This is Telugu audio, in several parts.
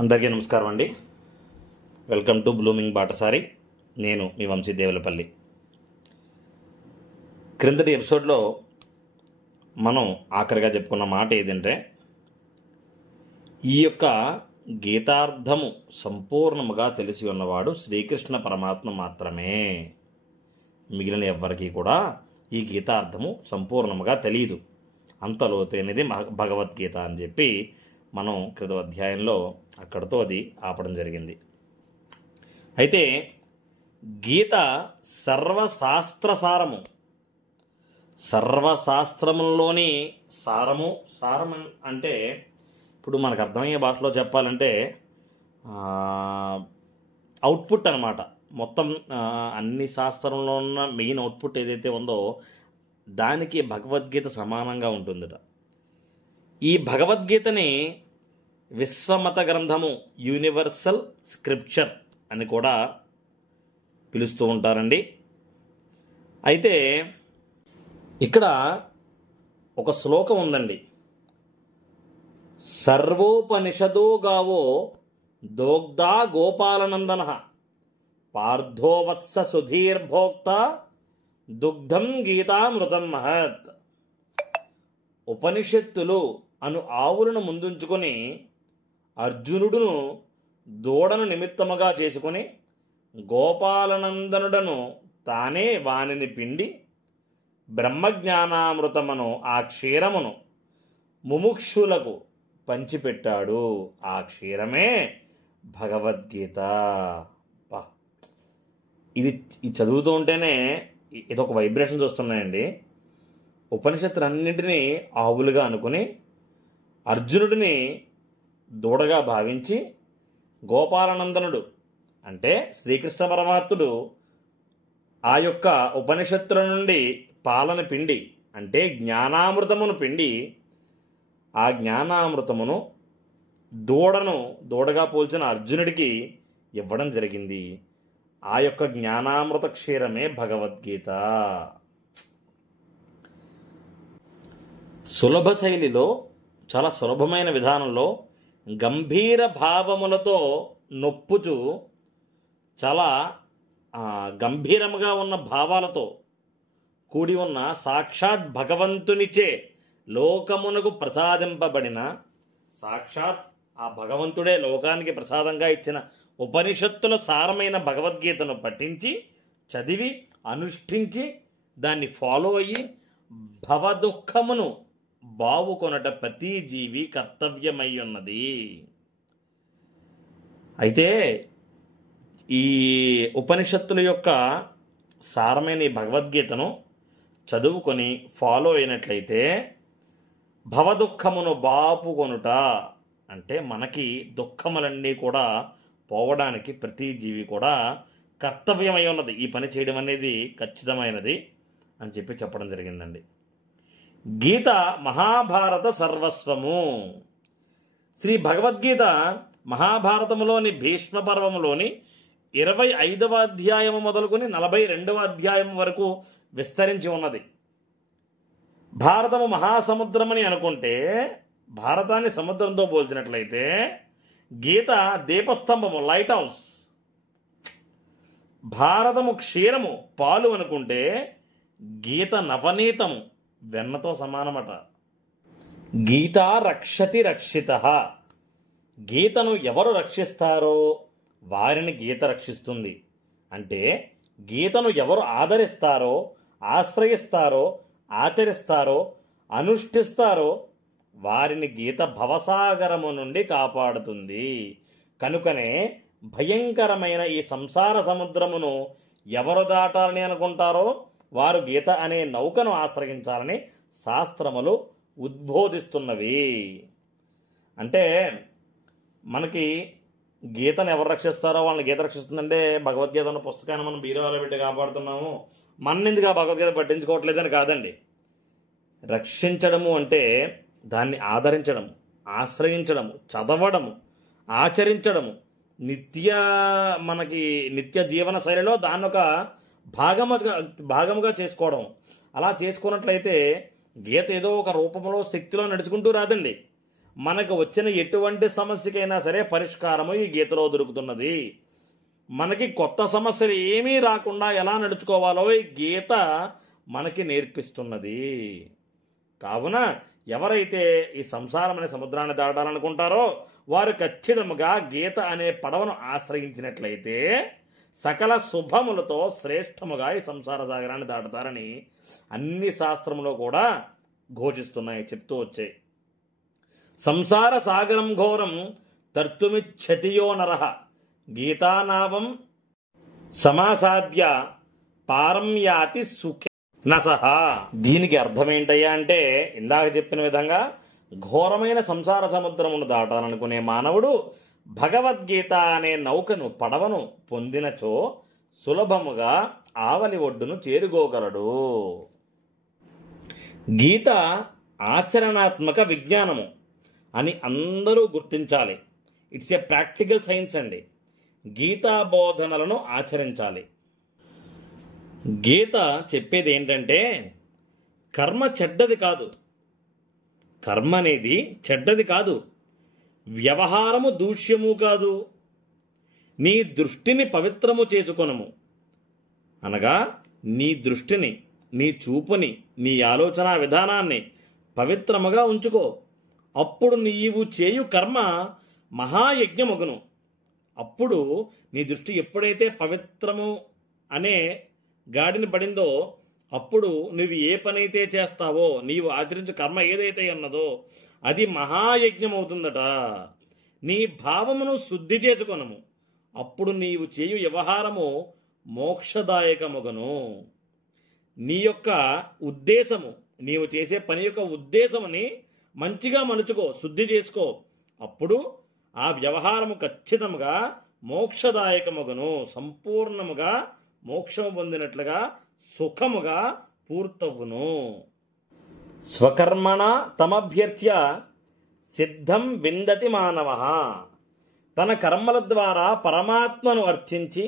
అందరికీ నమస్కారం అండి. వెల్కమ్ టు బ్లూమింగ్ బాటసారి. నేను మీ వంశీ దేవులపల్లి. క్రిందటి ఎపిసోడ్లో మనం ఆఖరిగా చెప్పుకున్న మాట ఏదంటే, ఈ యొక్క గీతార్థము సంపూర్ణముగా తెలిసి ఉన్నవాడు శ్రీకృష్ణ పరమాత్మ మాత్రమే. మిగిలిన ఎవ్వరికీ కూడా ఈ గీతార్థము సంపూర్ణముగా తెలియదు. అంత లోతైనది భగవద్గీత అని చెప్పి మనం క్రిత అధ్యాయంలో అక్కడితో అది ఆపడం జరిగింది. అయితే గీత సర్వశాస్త్రసారము, సర్వశాస్త్రములోని సారం అంటే ఇప్పుడు మనకు అర్థమయ్యే భాషలో చెప్పాలంటే అవుట్పుట్ అన్నమాట. మొత్తం అన్ని శాస్త్రంలో ఉన్న మెయిన్ అవుట్పుట్ ఏదైతే ఉందో దానికి భగవద్గీత సమానంగా ఉంటుందట. ఈ భగవద్గీతని విశ్వమత గ్రంథము, యూనివర్సల్ స్క్రిప్చర్ అని కూడా పిలుస్తూ ఉంటారండి. అయితే ఇక్కడ ఒక శ్లోకం ఉందండి. సర్వోపనిషదో గావో దోగ్ధా గోపాలనందన పార్థోవత్స సుధీర్భోక్త దుగ్ధం గీతామృతం మహత్. ఉపనిషత్తులు అను ఆవులను ముందుంచుకొని అర్జునుడును దూడను నిమిత్తముగా చేసుకుని గోపాలనందనుడను తానే వానిని పిండి బ్రహ్మజ్ఞానామృతమును ఆ క్షీరమును ముముక్షులకు పంచిపెట్టాడు. ఆ క్షీరమే భగవద్గీత. ఇది చదువుతూ ఉంటేనే ఇదొక వైబ్రేషన్స్ వస్తున్నాయండి. ఉపనిషత్తులన్నింటినీ ఆవులుగా అనుకుని అర్జునుడిని దూడగా భావించి గోపాలనందనుడు అంటే శ్రీకృష్ణ పరమాత్ముడు ఆ యొక్క ఉపనిషత్తుల నుండి పాలన పిండి అంటే జ్ఞానామృతమును పిండి ఆ జ్ఞానామృతమును దూడగా పోల్చిన అర్జునుడికి ఇవ్వడం జరిగింది. ఆ యొక్క జ్ఞానామృత క్షీరమే భగవద్గీత. సులభ శైలిలో, చాలా సులభమైన విధానంలో గంభీర భావములతో నొప్పుచు చాలా గంభీరముగా ఉన్న భావాలతో కూడి ఉన్న సాక్షాత్ భగవంతునిచే లోకమునకు ప్రసాదింపబడిన, సాక్షాత్ ఆ భగవంతుడే లోకానికి ప్రసాదంగా ఇచ్చిన ఉపనిషత్తుల సారమైన భగవద్గీతను పఠించి చదివి అనుష్ఠించి దాన్ని ఫాలో అయ్యి భవదుఃఖమును బావుకొనట ప్రతి జీవి కర్తవ్యమై ఉన్నది. అయితే ఈ ఉపనిషత్తుల యొక్క సారమైన ఈ భగవద్గీతను చదువుకొని ఫాలో అయినట్లయితే భవదుఃఖమును బాపుకొనుట అంటే మనకి దుఃఖములన్నీ కూడా పోవడానికి ప్రతి జీవి కూడా కర్తవ్యమై ఉన్నది. ఈ పని చేయడం అనేది ఖచ్చితమైనది అని చెప్పడం జరిగిందండి. గీత మహాభారత సర్వస్వము. శ్రీ భగవద్గీత మహాభారతములోని భీష్మ పర్వములోని 25వ అధ్యాయము మొదలుకొని 42వ అధ్యాయం వరకు విస్తరించి ఉన్నది. భారతము మహాసముద్రమని అనుకుంటే భారతాన్ని సముద్రంతో పోల్చినట్లయితే గీత దీపస్తంభము, లైట్ హౌస్. భారతము క్షీరము, పాలు అనుకుంటే గీత నవనీతము, వెన్నతో సమానమట. గీత రక్షతి రక్షిత. గీతను ఎవరు రక్షిస్తారో వారిని గీత రక్షిస్తుంది. అంటే గీతను ఎవరు ఆదరిస్తారో, ఆశ్రయిస్తారో, ఆచరిస్తారో, అనుష్ఠిస్తారో వారిని గీత భవసాగరము నుండి కాపాడుతుంది. కనుకనే భయంకరమైన ఈ సంసార సముద్రమును ఎవరు దాటాలని అనుకుంటారో వారు గీత అనే నౌకను ఆశ్రయించాలని శాస్త్రములు ఉద్బోధిస్తున్నవి. అంటే మనకి గీతను ఎవరు రక్షిస్తారో వాళ్ళని గీత రక్షిస్తుందంటే భగవద్గీత అన్న పుస్తకాన్ని మనం బీరువాలో పెట్టి కాపాడుతున్నాము, మన్నెందుకు ఆ భగవద్గీత పట్టించుకోవట్లేదని కాదండి. రక్షించడము అంటే దాన్ని ఆదరించడము, ఆశ్రయించడము, చదవడము, ఆచరించడము, మనకి నిత్య జీవన శైలిలో దాన్ని ఒక భాగముగా చేసుకోవడం. అలా చేసుకున్నట్లయితే గీత ఏదో ఒక రూపంలో శక్తిలో నడుచుకుంటూ రాదండి. మనకు వచ్చిన ఎటువంటి సమస్యకైనా సరే పరిష్కారము ఈ గీతలో దొరుకుతున్నది. మనకి కొత్త సమస్యలు ఏమీ రాకుండా ఎలా నడుచుకోవాలో ఈ గీత మనకి నేర్పిస్తున్నది. కావున ఎవరైతే ఈ సంసారం అనే సముద్రాన్ని దాటాలనుకుంటారో వారు ఖచ్చితంగా గీత అనే పడవను ఆశ్రయించినట్లయితే సకల శుభములతో శ్రేష్టముగా ఈ సంసార సాగరాన్ని దాటుతారని అన్ని శాస్త్రములో కూడా ఘోషిస్తున్నాయి, చెప్తూ వచ్చాయి. సంసార సాగరం ఘోరం తర్తుమిచ్చతియో నరః గీతానావం సమాసాద్య పారం యాతి సుఖే నసహ. దీనికి అర్థం ఏంటయ్యా అంటే, ఇందాక చెప్పిన విధంగా ఘోరమైన సంసార సముద్రమును దాటాలనుకునే మానవుడు భగవద్గీత అనే నౌకను పడవను పొందినచో సులభముగా ఆవలి ఒడ్డును చేరుకోగలడు. గీత ఆచరణాత్మక విజ్ఞానము అని అందరూ గుర్తించాలి. ఇట్స్ ఏ ప్రాక్టికల్ సైన్స్ అండి. గీతా బోధనలను ఆచరించాలి. గీత చెప్పేది ఏంటంటే, కర్మ చెడ్డది కాదు, కర్మ అనేది చెడ్డది కాదు, వ్యవహారము దూష్యము కాదు, నీ దృష్టిని పవిత్రము చేసుకొనము. అనగా నీ దృష్టిని, నీ చూపుని, నీ ఆలోచన విధానాన్ని పవిత్రముగా ఉంచుకో. అప్పుడు నీవు చేయు కర్మ మహాయజ్ఞమగును. అప్పుడు నీ దృష్టి ఎప్పుడైతే పవిత్రము అనే గాడిని పడిందో అప్పుడు నువ్వు ఏ పనైతే చేస్తావో, నీవు ఆచరించు కర్మ ఏదైతే ఉన్నదో అది మహాయజ్ఞం అవుతుందట. నీ భావమును శుద్ధి చేసుకొనము. అప్పుడు నీవు చేయు వ్యవహారము మోక్షదాయకముగను. నీ యొక్క ఉద్దేశము, నీవు చేసే పని యొక్క ఉద్దేశముని మంచిగా మలుచుకో, శుద్ధి చేసుకో. అప్పుడు ఆ వ్యవహారము ఖచ్చితంగా మోక్షదాయకముగను, సంపూర్ణముగా మోక్షము పొందినట్లుగా సుఖముగా పూర్తవును. స్వకర్మణ తమభ్యర్చ్య సిద్ధం విందతి మానవ. తన కర్మల ద్వారా పరమాత్మను అర్చించి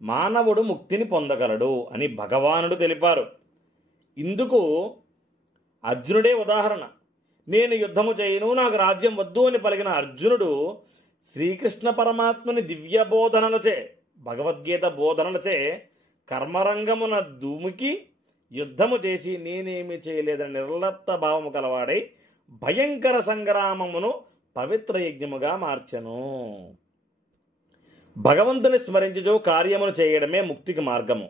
మానవుడు ముక్తిని పొందగలడు అని భగవానుడు తెలిపారు. ఇందుకు అర్జునుడే ఉదాహరణ. నేను యుద్ధము చేయను, నాకు రాజ్యం వద్దు అని పలికిన అర్జునుడు శ్రీకృష్ణ పరమాత్మని దివ్య బోధనలచే, భగవద్గీత బోధనలచే కర్మరంగమున దూముకి యుద్ధము చేసి నేనేమి చేయలేదని నిర్లప్త భావము కలవాడై భయంకర సంగ్రామమును పవిత్ర యజ్ఞముగా మార్చెను. భగవంతుని స్మరించుచో కార్యమును చేయడమే ముక్తికి మార్గము.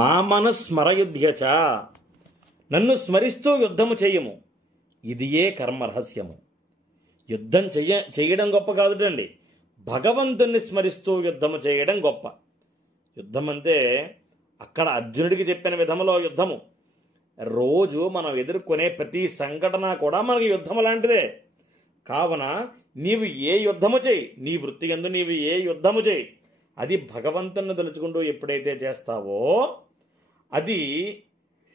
మామను స్మరయుధ్యచ, నన్ను స్మరిస్తూ యుద్ధము చేయము. ఇదియే కర్మ రహస్యము. యుద్ధం చేయడం గొప్ప కాదుటండి, భగవంతుణ్ణి స్మరిస్తూ యుద్ధము చేయడం గొప్ప. యుద్ధం అంటే అక్కడ అర్జునుడికి చెప్పిన విధములో యుద్ధము. రోజు మనం ఎదుర్కొనే ప్రతి సంఘటన కూడా మనకి యుద్ధము లాంటిదే. కావున నీవు ఏ యుద్ధము చేయి, నీ వృత్తి యందు నీవు ఏ యుద్ధము చేయి, అది భగవంతుని తలుచుకుంటూ ఎప్పుడైతే చేస్తావో అది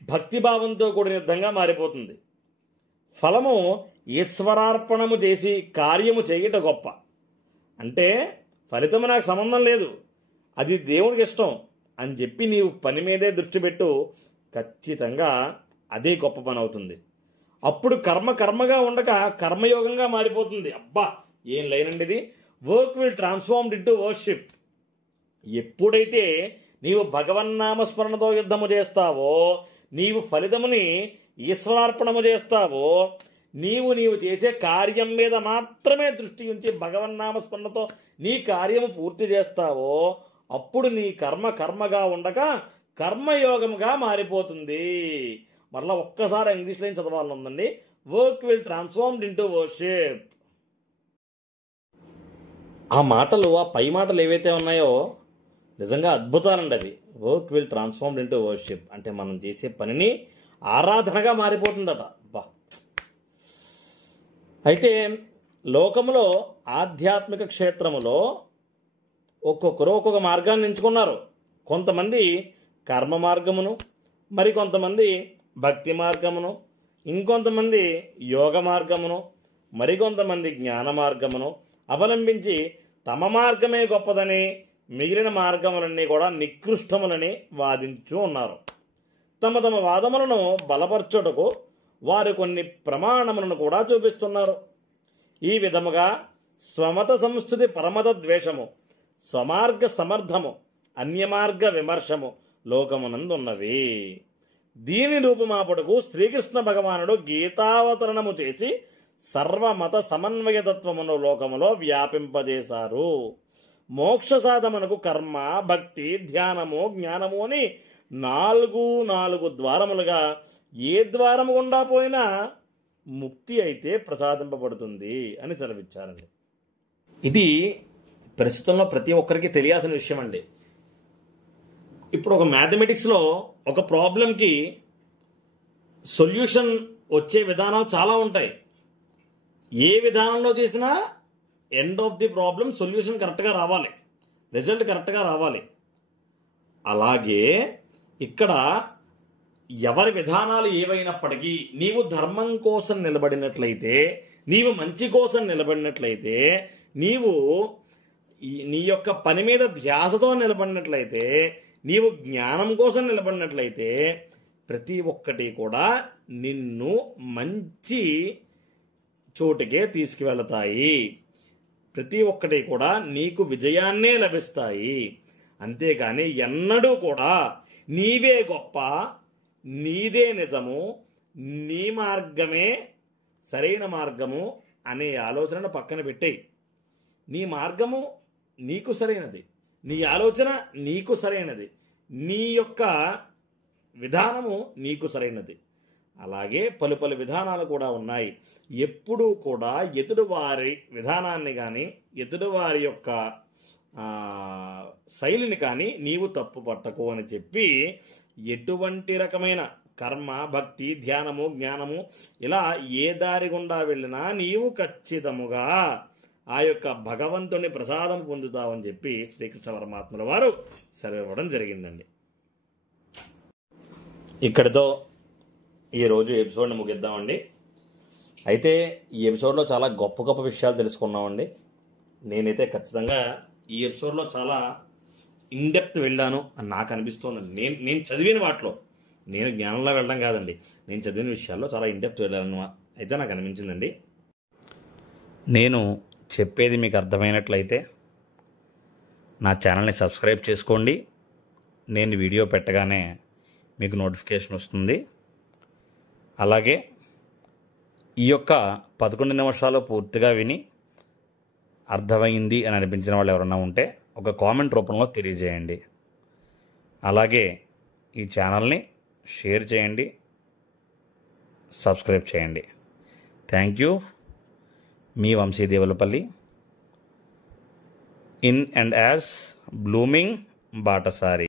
భక్తిభావంతో కూడిన యుద్ధంగా మారిపోతుంది. ఫలము ఈశ్వరార్పణము చేసి కార్యము చేయట గొప్ప. అంటే ఫలితము నాకు సంబంధం లేదు, అది దేవుడికి ఇష్టం అని చెప్పి నీవు పని మీదే దృష్టి పెట్టు, ఖచ్చితంగా అదే గొప్ప పని అవుతుంది. అప్పుడు కర్మగా ఉండక కర్మయోగంగా మారిపోతుంది. అబ్బా ఏం లైనండి ఇది. Work will transformed into worship. ఎప్పుడైతే నీవు భగవన్నామస్మరణతో యుద్ధము చేస్తావో, నీవు ఫలితముని ఈశ్వరార్పణము చేస్తావో, నీవు చేసే కార్యం మీద మాత్రమే దృష్టి ఉంచి భగవన్నామస్మరణతో నీ కార్యము పూర్తి చేస్తావో, అప్పుడు నీ కర్మగా ఉండక కర్మయోగముగా మారిపోతుంది. మరలా ఒక్కసారి ఇంగ్లీష్లో ఏం చదవాలని ఉందండి. Work will transformed into worship. ఆ మాటలు, ఆ పై మాటలు ఏవైతే ఉన్నాయో నిజంగా అద్భుతాలండి అవి. Work will transformed into worship అంటే మనం చేసే పనిని ఆరాధనగా మారిపోతుందట. బా. అయితే లోకములో ఆధ్యాత్మిక క్షేత్రములో ఒక్కొక్కరు ఒక్కొక్క మార్గాన్ని ఎంచుకున్నారు. కొంతమంది కర్మ మార్గమును, మరికొంతమంది భక్తి మార్గమును, ఇంకొంతమంది యోగ మార్గమును, మరికొంతమంది జ్ఞాన మార్గమును అవలంబించి తమ మార్గమే గొప్పదని, మిగిలిన మార్గములన్నీ కూడా నికృష్టములని వాదించు ఉన్నారు. తమ వాదములను బలపరచుటకు వారు కొన్ని ప్రమాణములను కూడా చూపిస్తున్నారు. ఈ విధముగా స్వమత సంస్థుతి పరమత ద్వేషము, స్వమార్గ సమర్థము, అన్యమార్గ విమర్శము లోకమునందున్నవి. దీని రూపుమాపుటకు శ్రీకృష్ణ భగవానుడు గీతావతరణము చేసి సర్వమత సమన్వయతత్వమును లోకములో వ్యాపింపజేశారు. మోక్ష సాధనకు కర్మ, భక్తి, ధ్యానము, జ్ఞానము అని నాలుగు ద్వారములుగా ఏ ద్వారము గుండా పోయినా ముక్తి అయితే ప్రసాదింపబడుతుంది అని సెలవిచ్చారండి. ఇది ప్రస్తుతంలో ప్రతి ఒక్కరికి తెలియాల్సిన విషయం అండి. ఇప్పుడు ఒక మ్యాథమెటిక్స్లో ఒక ప్రాబ్లంకి సొల్యూషన్ వచ్చే విధానాలు చాలా ఉంటాయి. ఏ విధానంలో చేసినా end of the problem solution కరెక్ట్గా రావాలి, రిజల్ట్ కరెక్ట్గా రావాలి. అలాగే ఇక్కడ ఎవరి విధానాలు ఏవైనప్పటికీ నీవు ధర్మం కోసం నిలబడినట్లయితే, నీవు మంచి కోసం నిలబడినట్లయితే, నీవు నీ యొక్క పని మీద ధ్యాసతో నిలబడినట్లయితే, నీవు జ్ఞానం కోసం నిలబడినట్లయితే ప్రతి ఒక్కటి కూడా నిన్ను మంచి చోటుకే తీసుకువెళతాయి. ప్రతి ఒక్కటి కూడా నీకు విజయాన్నే లభిస్తాయి. అంతేకాని ఎన్నడూ కూడా నీవే గొప్ప, నీదే నిజము, నీ మార్గమే సరైన మార్గము అనే ఆలోచనను పక్కన పెట్టేయి. నీ మార్గము నీకు సరైనది, నీ ఆలోచన నీకు సరైనది, నీ యొక్క విధానము నీకు సరైనది. అలాగే పలు పలు విధానాలు కూడా ఉన్నాయి. ఎప్పుడూ కూడా ఎదుటివారి విధానాన్ని కానీ ఎదుటివారి యొక్క శైలిని కానీ నీవు తప్పు పట్టకు అని చెప్పి ఎటువంటి రకమైన కర్మ, భక్తి, ధ్యానము, జ్ఞానము ఇలా ఏ దారి గుండా వెళ్ళినా నీవు ఖచ్చితముగా ఆ యొక్క భగవంతుని ప్రసాదం పొందుతావని చెప్పి శ్రీకృష్ణ పరమాత్ముల వారు సెలవివ్వడం జరిగిందండి. ఇక్కడితో ఈరోజు ఎపిసోడ్ని ముగిద్దామండి. అయితే ఈ ఎపిసోడ్లో చాలా గొప్ప గొప్ప విషయాలు తెలుసుకున్నామండి. నేనైతే ఖచ్చితంగా ఈ ఎపిసోడ్లో చాలా ఇన్డెప్త్ వెళ్ళాను అని నాకు అనిపిస్తోందండి. నేను చదివిన వాటిలో, నేను జ్ఞానంలో వెళ్ళడం కాదండి, నేను చదివిన విషయాల్లో చాలా ఇన్డెప్త్ వెళ్ళాను అయితే నాకు అనిపించిందండి. నేను చెప్పేది మీకు అర్థమైనట్లయితే నా ఛానల్ని సబ్స్క్రైబ్ చేసుకోండి. నేను వీడియో పెట్టగానే మీకు నోటిఫికేషన్ వస్తుంది. అలాగే ఈ యొక్క 11 నిమిషాలు పూర్తిగా విని అర్థమైంది అని అనిపించిన వాళ్ళు ఎవరైనా ఉంటే ఒక కామెంట్ రూపంలో తెలియజేయండి. అలాగే ఈ ఛానల్ని షేర్ చేయండి, సబ్స్క్రైబ్ చేయండి. Thank you. మీ Vamsi Devulapalli. In and as blooming Batasari.